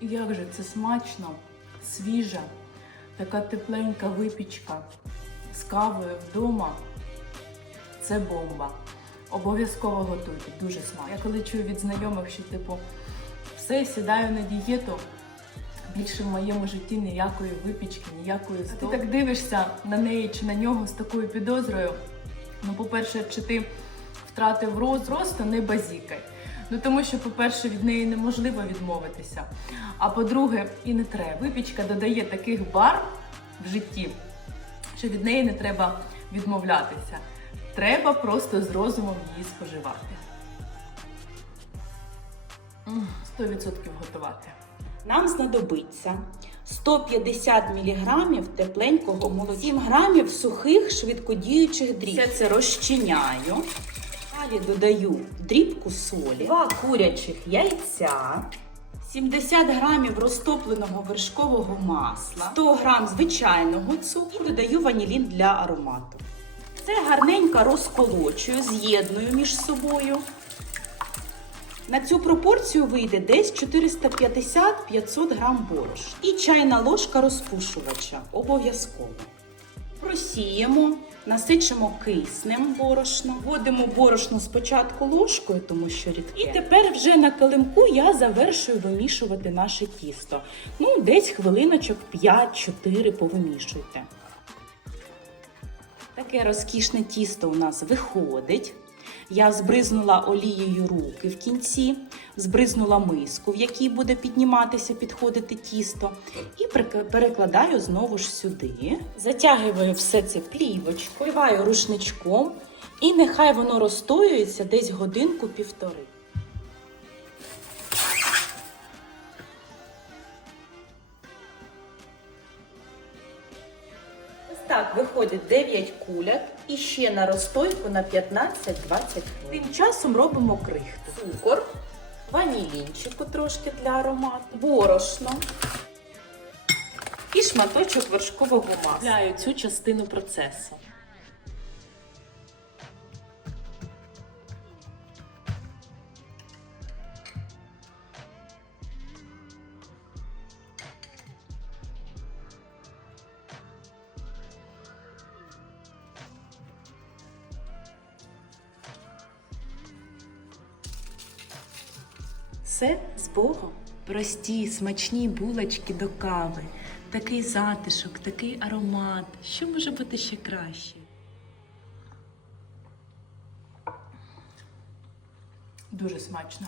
Як же це смачно, свіжа, така тепленька випічка з кавою вдома. Це бомба. Обов'язково готуйте, дуже смачно. Я коли чую від знайомих, що типу все, сідаю на дієту. Більше в моєму житті ніякої випічки, ніякої А Ти так дивишся на неї чи на нього з такою підозрою. Ну, по-перше, чи ти втратив рост, просто не базікай. Ну тому що, по-перше, від неї неможливо відмовитися. А по-друге, і не треба. Випічка додає таких бар в житті, що від неї не треба відмовлятися. Треба просто з розумом її споживати. М, 100% готувати. Нам знадобиться 150 мг тепленького молока, 7 грамів сухих швидкодіючих дріб. Все це розчиняю. Далі додаю дрібку солі, 2 курячих яйця, 70 грамів розтопленого вершкового масла, 100 грам звичайного цукру і додаю ванілін для аромату. Це гарненько розколочую, з'єдную між собою. На цю пропорцію вийде десь 450-500 грам борошна. І чайна ложка розпушувача обов'язково. Просіємо, насичимо киснем борошно, вводимо борошно спочатку ложкою, тому що рідке. І тепер вже на килимку я завершую вимішувати наше тісто. Ну, десь хвилиночок 5-4 повимішуйте. Таке розкішне тісто у нас виходить. Я збризнула олією руки в кінці, збризнула миску, в якій буде підніматися, підходити тісто, і перекладаю знову ж сюди. Затягую все це плівочкою, вкриваю рушничком, і нехай воно розстоюється десь годинку-півтори. Так виходить 9 куляк і ще на розстойку на 15-20 хвилин. Тим часом робимо крихту. Цукор, ванілінчику трошки для аромату, борошно і шматочок вершкового масла. Вставляю цю частину процесу. Все з Богом. Прості, смачні булочки до кави. Такий затишок, такий аромат. Що може бути ще краще? Дуже смачно.